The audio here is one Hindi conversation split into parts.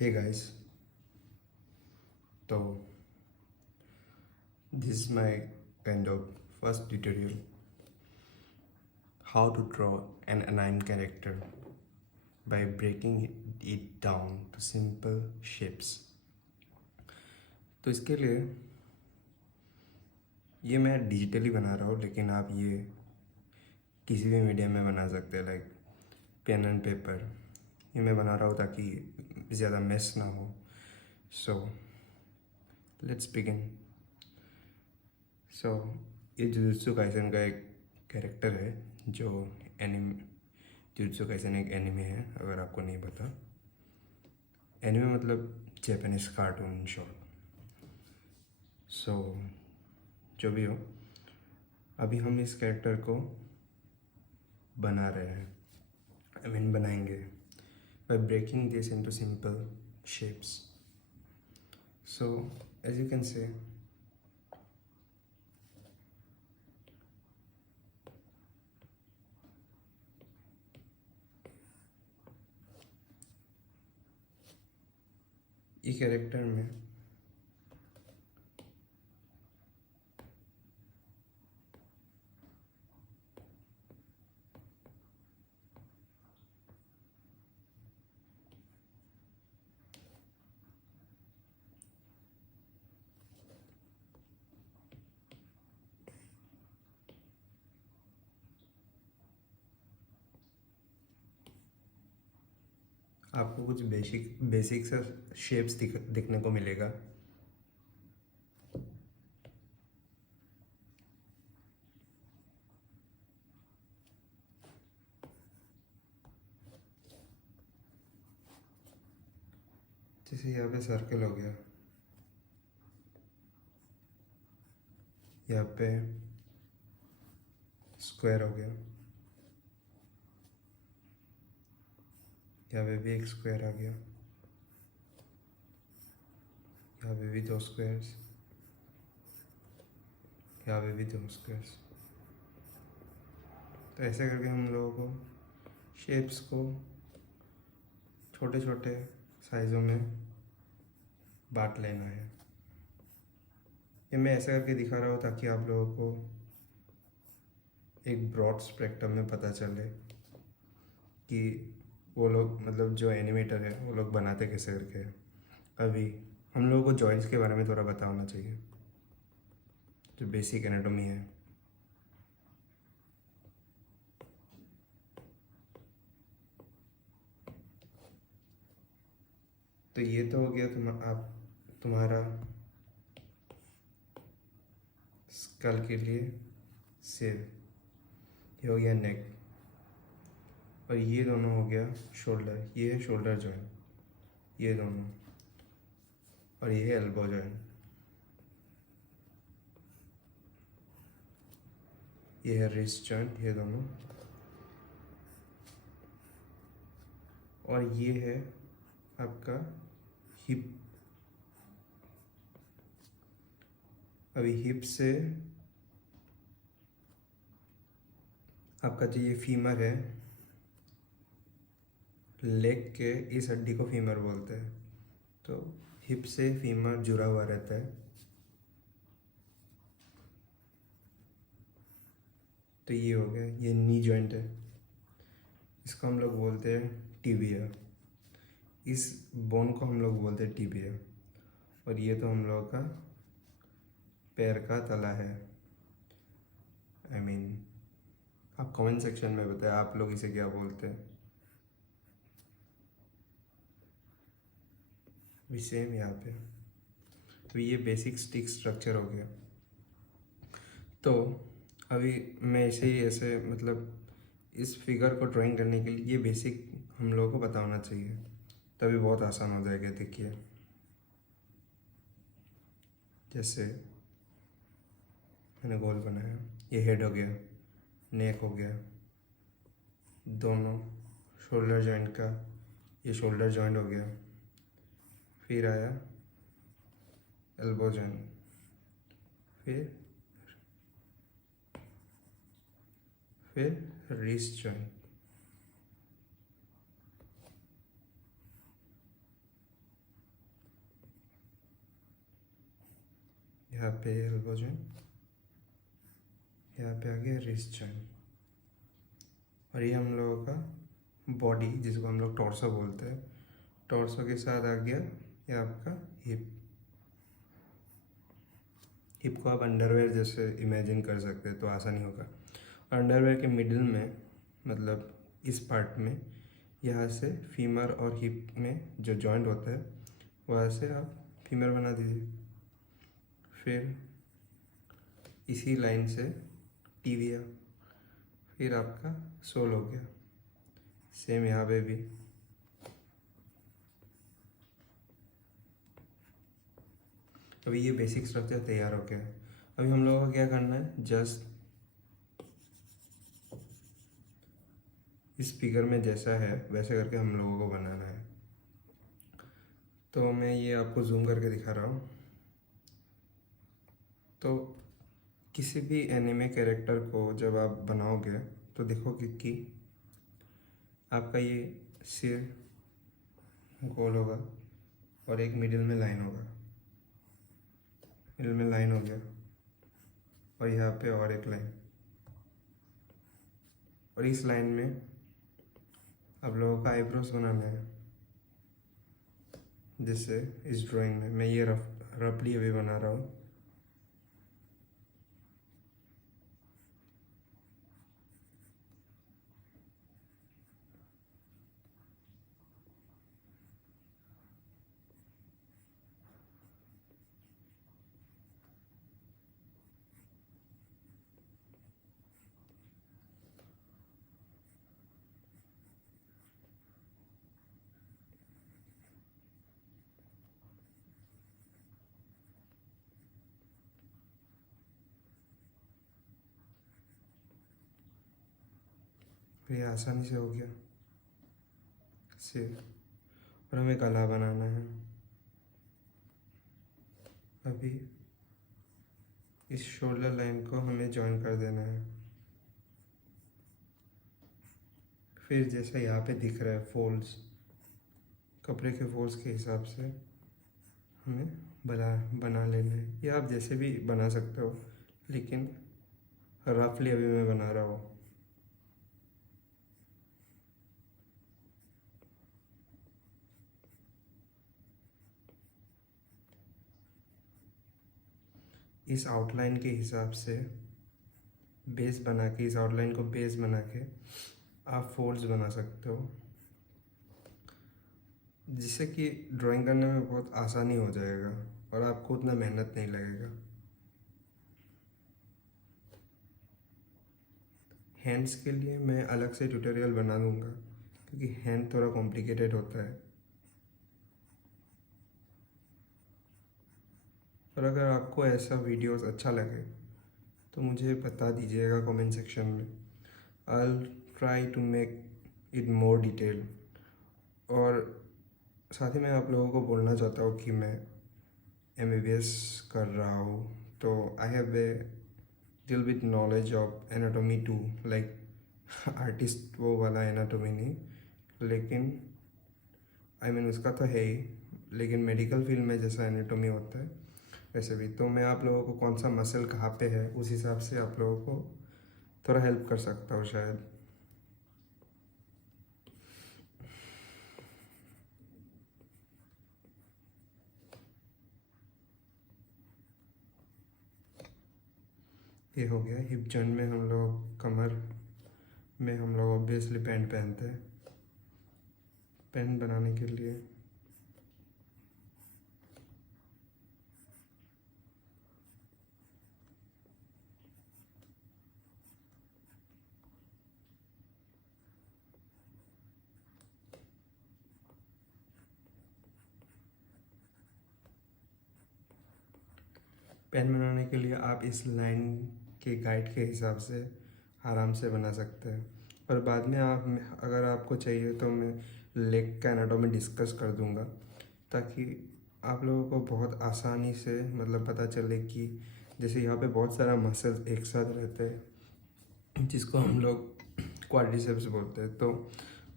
Hey guys, so this is my kind of first tutorial how to draw an anime character by breaking it down to simple shapes. तो इसके लिए ये मैं डिजिटली बना रहा हूँ, लेकिन आप ये किसी भी मीडियम में बना सकते हैं, लाइक पेन एंड पेपर। ये मैं बना रहा हूँ ताकि ज़्यादा मेस ना हो। So let's begin. सो ये जुजुत्सु काइसेन का एक कैरेक्टर है जो एनिमे जुजुत्सु काइसेन एक एनिमे है, अगर आपको नहीं पता। एनिमे मतलब जापानीज कार्टून शॉर्ट। सो जो भी हो, अभी हम इस कैरेक्टर को बना रहे हैं, बनाएंगे by breaking this into simple shapes. So as you can see, ये कैरेक्टर में आपको कुछ बेसिक सा शेप्स दिखने को मिलेगा। जैसे यहाँ पे सर्कल हो गया, यहाँ पे स्क्वायर हो गया, यहाँ पे भी एक स्क्वायर आ गया, यहाँ पे भी दो स्क्वायर्स, यहाँ पे भी दो स्क्वायर्स। तो ऐसे करके हम लोगों को शेप्स को छोटे छोटे साइज़ों में बांट लेना है। ये मैं ऐसे करके दिखा रहा हूँ ताकि आप लोगों को एक ब्रॉड स्पेक्ट्रम में पता चले कि वो लोग, मतलब जो एनिमेटर है, वो लोग बनाते कैसे करके है। अभी हम लोगों को जॉइंट्स के बारे में थोड़ा पता होना चाहिए, जो बेसिक एनाटॉमी है। तो ये तो हो गया तुम्हारा स्कल के लिए सेव। ये हो गया नेक, और ये दोनों हो गया शोल्डर। ये है शोल्डर जॉइंट, ये दोनों, और ये है एल्बो जॉइंट। ये है रिस्ट जॉइंट, ये दोनों, और ये है आपका हिप। अभी हिप से आपका जो ये फीमर है, लेग के इस हड्डी को फीमर बोलते हैं। तो हिप से फीमर जुड़ा हुआ रहता है। तो ये हो गया, ये नी जॉइंट है, इसको हम लोग बोलते हैं टिबिया। इस बोन को हम लोग बोलते हैं टिबिया। और ये तो हम लोगों का पैर का तला है। आप कमेंट सेक्शन में बताएं आप लोग इसे क्या बोलते हैं। भी सेम यहाँ पे। तो ये बेसिक स्टिक स्ट्रक्चर हो गया। तो अभी मैं इसे ही ऐसे, मतलब इस फिगर को ड्राइंग करने के लिए ये बेसिक हम लोगों को पता होना चाहिए, तभी बहुत आसान हो जाएगा। देखिए, जैसे मैंने गोल बनाया, ये हेड हो गया, नेक हो गया, दोनों शोल्डर जॉइंट का, ये शोल्डर जॉइंट हो गया, फिर आया एल्बो जॉइंट, फिर रिस्ट जॉइंट, यहाँ पे एल्बो जॉइंट, यहाँ पे आ गया रिस्ट जॉइंट, और ये हम लोगों का बॉडी जिसको हम लोग टॉर्सो बोलते हैं, टॉर्सो के साथ आ गया ये आपका हिप। हिप को आप अंडरवेयर जैसे इमेजिन कर सकते हैं तो आसानी होगा। और अंडरवेयर के मिडिल में मतलब इस पार्ट में यहाँ से फीमर और हिप में जो जॉइंट होता है वहाँ से आप फीमर बना दीजिए। फिर इसी लाइन से टीविया, फिर आपका सोल हो गया। सेम यहाँ पे भी अभी ये बेसिक स्ट्रक्चर तैयार हो गया है। अभी हम लोगों को क्या करना है, जस्ट इस फिगर में जैसा है वैसे करके हम लोगों को बनाना है। तो मैं ये आपको जूम करके दिखा रहा हूँ। तो किसी भी एनिमे कैरेक्टर को जब आप बनाओगे तो देखोगे कि आपका ये सिर गोल होगा और एक मिडिल में लाइन होगा, मिडिल में लाइन हो गया, और यहाँ पे और एक लाइन, और इस लाइन में आप लोगों का आईब्रोज बनाना है। जिससे इस ड्राइंग में मैं ये रफली अभी बना रहा हूँ। फिर ये आसानी से हो गया सिर, और हमें गला बनाना है। अभी इस शोल्डर लाइन को हमें जॉइन कर देना है। फिर जैसा यहाँ पे दिख रहा है फोल्ड्स, कपड़े के फोल्ड्स के हिसाब से हमें बना लेना है। ये आप जैसे भी बना सकते हो, लेकिन रफली अभी मैं बना रहा हूँ। इस आउटलाइन के हिसाब से बेस बना के, इस आउटलाइन को बेस बना के आप फोल्ड्स बना सकते हो, जिससे कि ड्राइंग करने में बहुत आसानी हो जाएगा और आपको उतना मेहनत नहीं लगेगा। हैंड्स के लिए मैं अलग से ट्यूटोरियल बना दूंगा, क्योंकि हैंड थोड़ा कॉम्प्लिकेटेड होता है। और अगर आपको ऐसा वीडियोस अच्छा लगे तो मुझे बता दीजिएगा कमेंट सेक्शन में। I'll try to make it more detail। और साथ ही मैं आप लोगों को बोलना चाहता हूँ कि मैं MBBS कर रहा हूँ, तो I have a little bit knowledge of anatomy too, like artist वो वाला एनाटोमी नहीं, लेकिन उसका तो है ही, लेकिन मेडिकल फील्ड में जैसा एनाटोमी होता है वैसे भी। तो मैं आप लोगों को कौन सा मसल कहाँ पे है उस हिसाब से आप लोगों को थोड़ा हेल्प कर सकता हूँ शायद। ये हो गया हिप जॉइंट में। हम लोग कमर में हम लोग ऑब्वियसली पैंट पहनते हैं। पैंट बनाने के लिए आप इस लाइन के गाइड के हिसाब से आराम से बना सकते हैं। और बाद में आप अगर आपको चाहिए तो मैं लेग का एनाटॉमी डिस्कस कर दूंगा, ताकि आप लोगों को बहुत आसानी से मतलब पता चले कि जैसे यहाँ पे बहुत सारा मसल्स एक साथ रहते हैं जिसको हम लोग क्वाड्रिसेप्स बोलते हैं, तो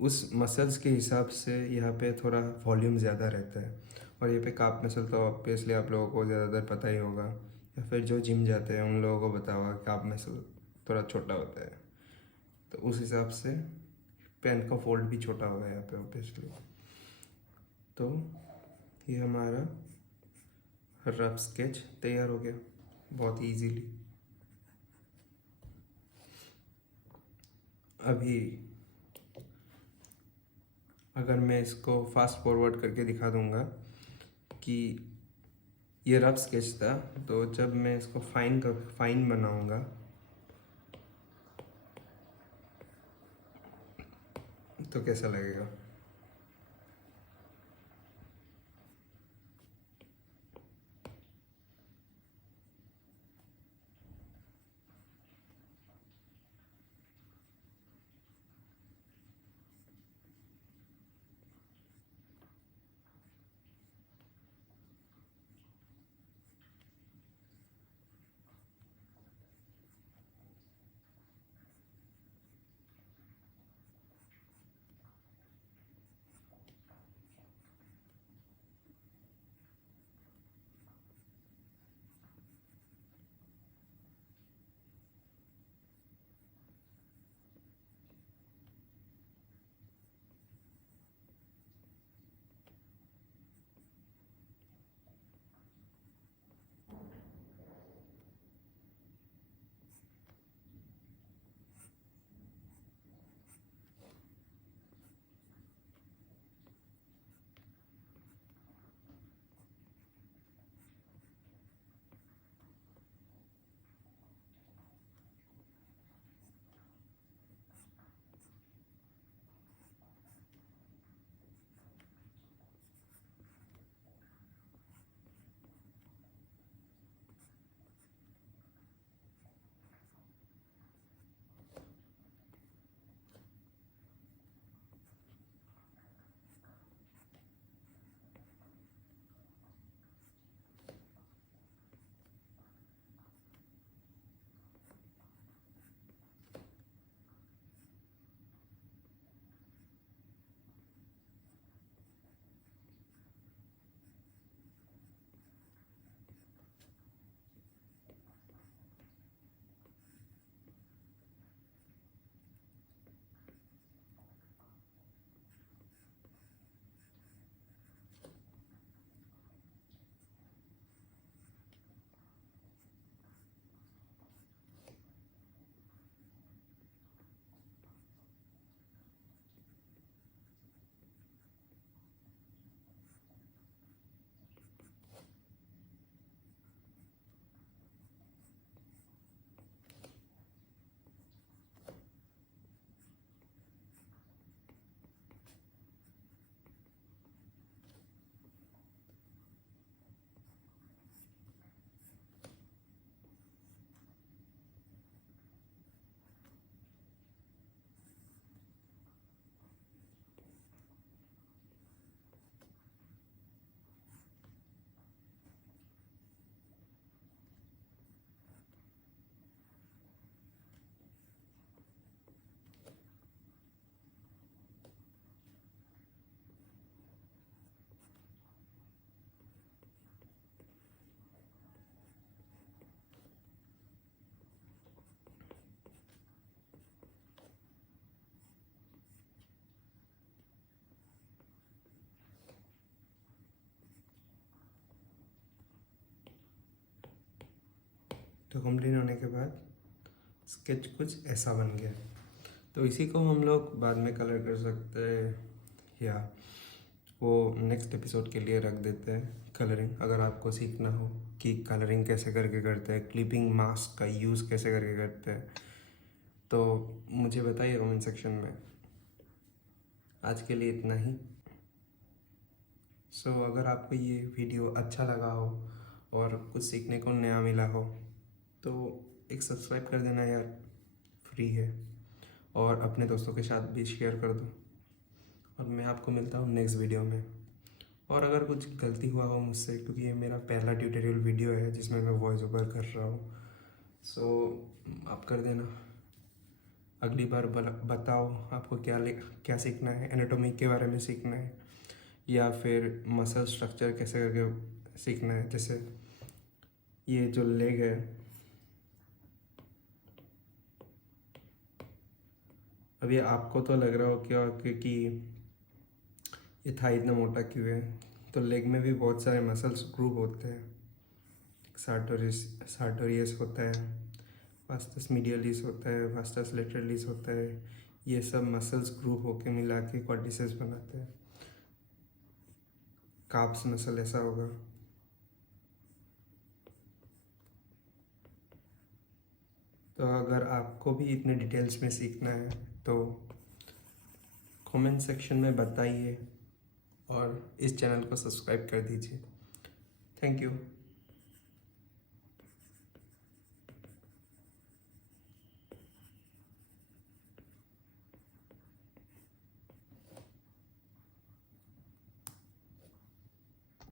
उस मसल्स के हिसाब से यहाँ पे थोड़ा वॉल्यूम ज़्यादा रहता है। और ये पे काप मसल तो ऑब्वियसली आप लोगों को ज़्यादातर पता ही होगा, या फिर जो जिम जाते हैं उन लोगों को बता हुआ कि आप में से थोड़ा छोटा होता है, तो उस हिसाब से पेन का फोल्ड भी छोटा होगा यहाँ पे ऑब्वियसली। तो ये हमारा रफ स्केच तैयार हो गया बहुत इजीली। अभी अगर मैं इसको फास्ट फॉरवर्ड करके दिखा दूंगा कि ये रफ स्केच था, तो जब मैं इसको फाइन बनाऊंगा तो कैसा लगेगा। तो कंप्लीट होने के बाद स्केच कुछ ऐसा बन गया। तो इसी को हम लोग बाद में कलर कर सकते हैं या वो नेक्स्ट एपिसोड के लिए रख देते हैं कलरिंग। अगर आपको सीखना हो कि कलरिंग कैसे करके करते हैं, क्लिपिंग मास्क का यूज़ कैसे करके करते हैं, तो मुझे बताइए कमेंट सेक्शन में। आज के लिए इतना ही। सो अगर आपको ये वीडियो अच्छा लगा हो और कुछ सीखने को नया मिला हो तो एक सब्सक्राइब कर देना यार, फ्री है, और अपने दोस्तों के साथ भी शेयर कर दो। और मैं आपको मिलता हूँ नेक्स्ट वीडियो में। और अगर कुछ गलती हुआ हो मुझसे, क्योंकि ये मेरा पहला ट्यूटोरियल वीडियो है जिसमें मैं वॉइस ओवर कर रहा हूँ, सो आप कर देना। अगली बार बताओ आपको क्या सीखना है, एनाटॉमी के बारे में सीखना है या फिर मसल स्ट्रक्चर कैसे करके सीखना है। जैसे ये जो लेग है, अभी आपको तो लग रहा हो क्या कि ये था इतना मोटा क्यों है, तो लेग में भी बहुत सारे मसल्स ग्रुप होते हैं। सार्टोरियस होता है, वास्टस मीडियलिस होता है, वास्टस लेटरलिस होता है। ये सब मसल्स ग्रुप होके मिला के क्वाड्रिसेप्स बनाते हैं। काप्स मसल ऐसा होगा। तो अगर आपको भी इतने डिटेल्स में सीखना है तो कमेंट सेक्शन में बताइए और इस चैनल को सब्सक्राइब कर दीजिए। Thank you.